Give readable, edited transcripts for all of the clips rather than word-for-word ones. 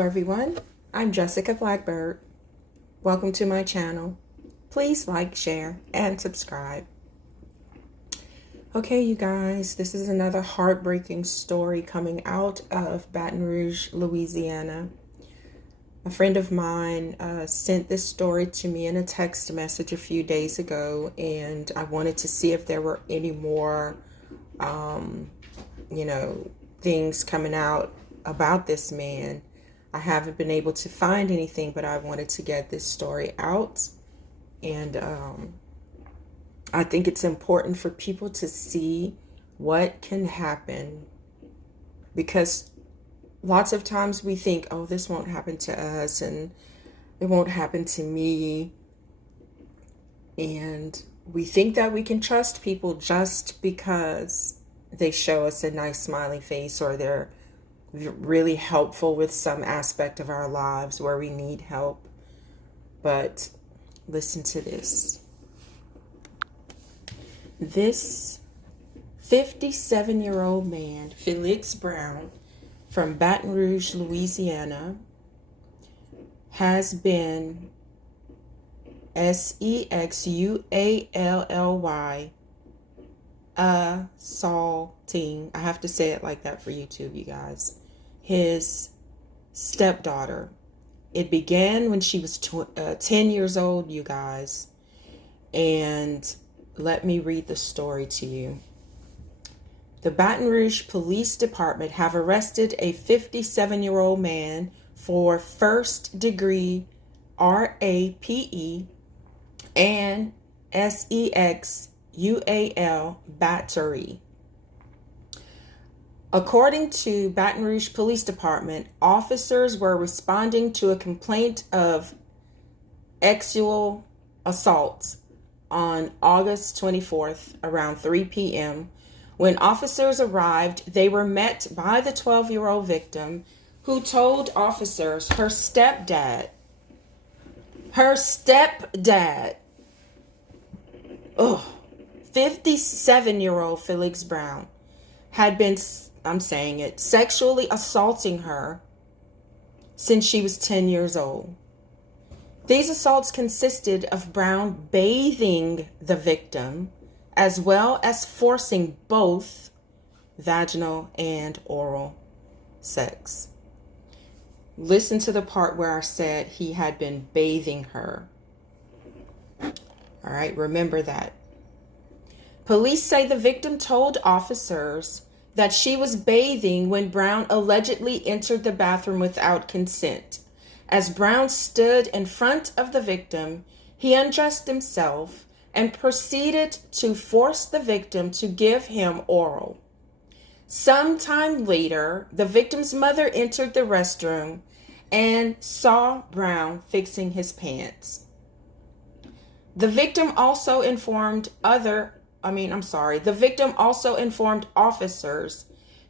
Hello everyone, I'm Jessica Blackbird. Welcome to my channel. Please like, share, and subscribe. Okay, you guys, this is another heartbreaking story coming out of Baton Rouge, Louisiana. A friend of mine sent this story to me in a text message a few days ago, and I wanted to see if there were any more, things coming out about this man. I haven't been able to find anything, but I wanted to get this story out. And I think it's important for people to see what can happen, because lots of times we think, oh, this won't happen to us and it won't happen to me. And we think that we can trust people just because they show us a nice smiley face, or they're really helpful with some aspect of our lives where we need help. But listen to this. This 57-year-old man, Felix Brown, from Baton Rouge, Louisiana, has been SEXUALLY assaulting, I have to say it like that for YouTube, you guys, his stepdaughter. It began when she was 10 years old, you guys. And let me read the story to you. The Baton Rouge Police Department have arrested a 57-year-old man for first-degree RAPE and SEXUAL battery. According to Baton Rouge Police Department, officers were responding to a complaint of sexual assault on August 24th around 3 p.m. When officers arrived, they were met by the 12-year-old victim, who told officers her stepdad, 57-year-old Felix Brown, had been, sexually assaulting her since she was 10 years old. These assaults consisted of Brown bathing the victim, as well as forcing both vaginal and oral sex. Listen to the part where I said he had been bathing her. All right, remember that. Police say the victim told officers that she was bathing when Brown allegedly entered the bathroom without consent. As Brown stood in front of the victim, he undressed himself and proceeded to force the victim to give him oral. Sometime later, the victim's mother entered the restroom and saw Brown fixing his pants. The victim also informed officers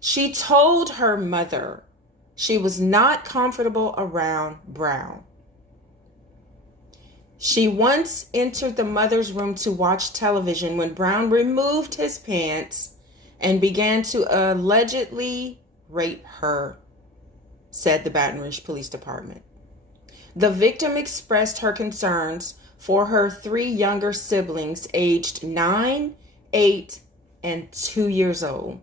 she told her mother she was not comfortable around Brown. She once entered the mother's room to watch television when Brown removed his pants and began to allegedly rape her, said the Baton Rouge Police Department. The victim expressed her concerns for her 3 younger siblings aged 9, 8, and 2 years old.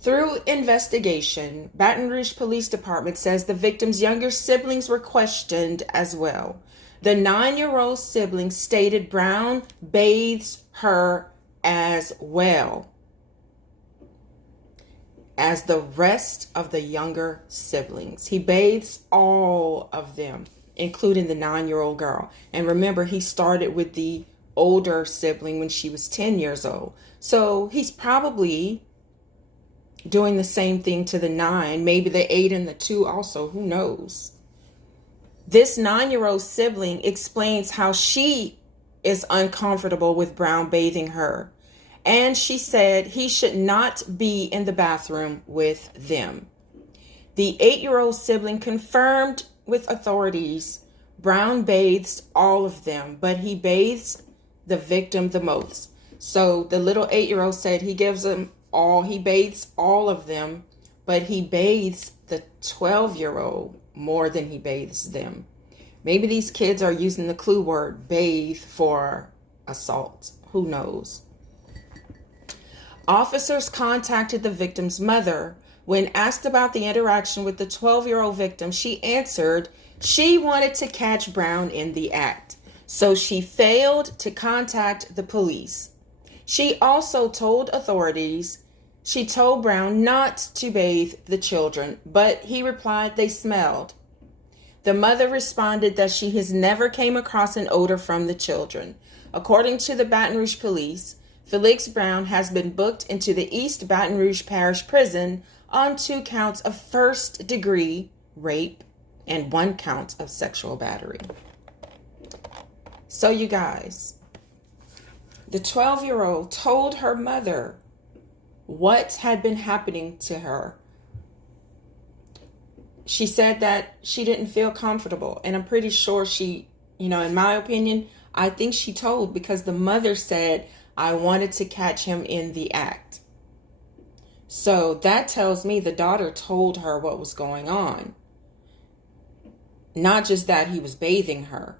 Through investigation, Baton Rouge Police Department says the victim's younger siblings were questioned as well. The 9-year-old sibling stated Brown bathes her as well as the rest of the younger siblings. He bathes all of them, including the 9-year-old girl. And remember, he started with the older sibling when she was 10 years old. So he's probably doing the same thing to the 9, maybe the 8 and the 2 also, who knows. This 9-year-old sibling explains how she is uncomfortable with Brown bathing her, and she said he should not be in the bathroom with them. The 8-year-old sibling confirmed with authorities Brown bathes all of them, but he bathes the victim the most. So the little 8-year-old said he bathes all of them, but he bathes the 12-year-old more than he bathes them. Maybe these kids are using the clue word bathe for assault. Who knows? Officers contacted the victim's mother. When asked about the interaction with the 12-year-old victim, she answered she wanted to catch Brown in the act, so she failed to contact the police. She also told authorities she told Brown not to bathe the children, but he replied they smelled. The mother responded that she has never came across an odor from the children. According to the Baton Rouge police, Felix Brown has been booked into the East Baton Rouge Parish Prison on 2 counts of first-degree rape and 1 count of sexual battery. So you guys, the 12-year-old told her mother what had been happening to her. She said that she didn't feel comfortable. And I'm pretty sure she, in my opinion, I think she told because the mother said, I wanted to catch him in the act. So that tells me the daughter told her what was going on. Not just that he was bathing her.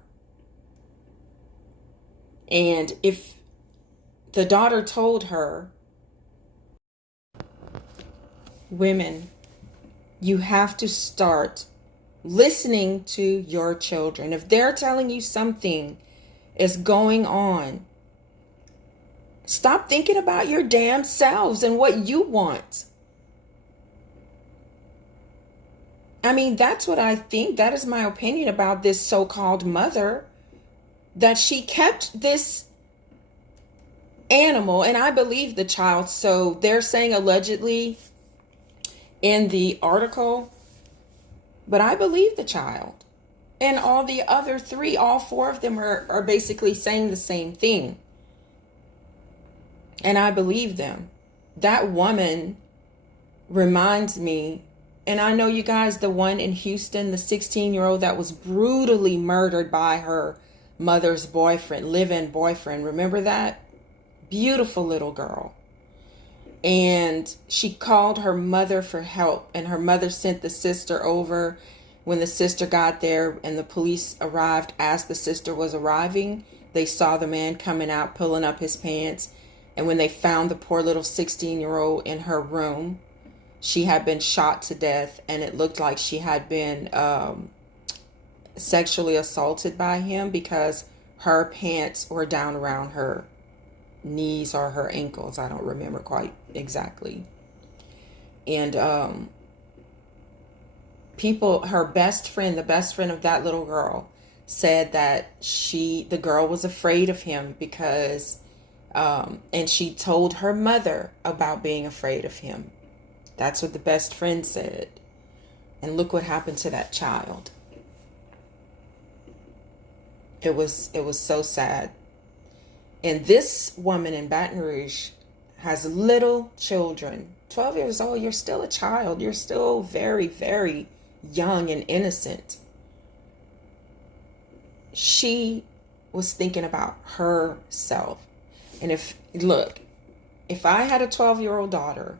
And if the daughter told her, women, you have to start listening to your children. If they're telling you something is going on, stop thinking about your damn selves and what you want. I mean, that's what I think. That is my opinion about this so-called mother, that she kept this animal, and I believe the child. So they're saying allegedly in the article, but I believe the child. And all the other 3, all 4 of them are basically saying the same thing. And I believe them. That woman reminds me, and I know you guys, the one in Houston, the 16-year-old that was brutally murdered by her mother's boyfriend, live-in boyfriend. Remember that? Beautiful little girl. And she called her mother for help, and her mother sent the sister over. When the sister got there and the police arrived as the sister was arriving, they saw the man coming out, pulling up his pants. And when they found the poor little 16-year-old in her room, she had been shot to death, and it looked like she had been sexually assaulted by him because her pants were down around her knees or her ankles. I don't remember quite exactly. And her best friend, the best friend of that little girl, said that the girl was afraid of him because, and she told her mother about being afraid of him. That's what the best friend said. And look what happened to that child. It was so sad. And this woman in Baton Rouge has little children. 12 years old, you're still a child. You're still very, very young and innocent. She was thinking about herself. And if I had a 12-year-old daughter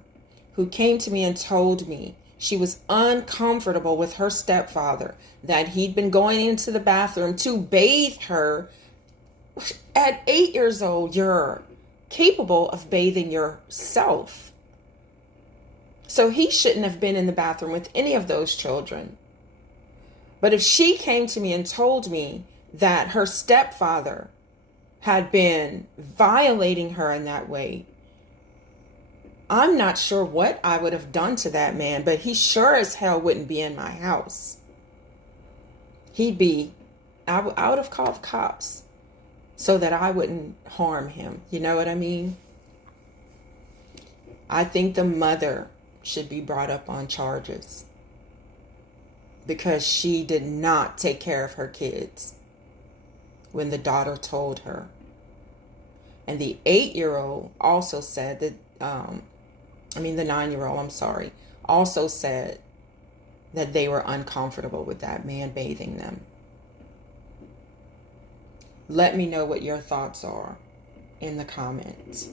who came to me and told me she was uncomfortable with her stepfather, that he'd been going into the bathroom to bathe her. At 8 years old, you're capable of bathing yourself. So he shouldn't have been in the bathroom with any of those children. But if she came to me and told me that her stepfather had been violating her in that way, I'm not sure what I would have done to that man, but he sure as hell wouldn't be in my house. I would have called cops so that I wouldn't harm him. You know what I mean? I think the mother should be brought up on charges because she did not take care of her kids when the daughter told her. And the 8-year-old also said that, the 9-year-old, I'm sorry, also said that they were uncomfortable with that man bathing them. Let me know what your thoughts are in the comments.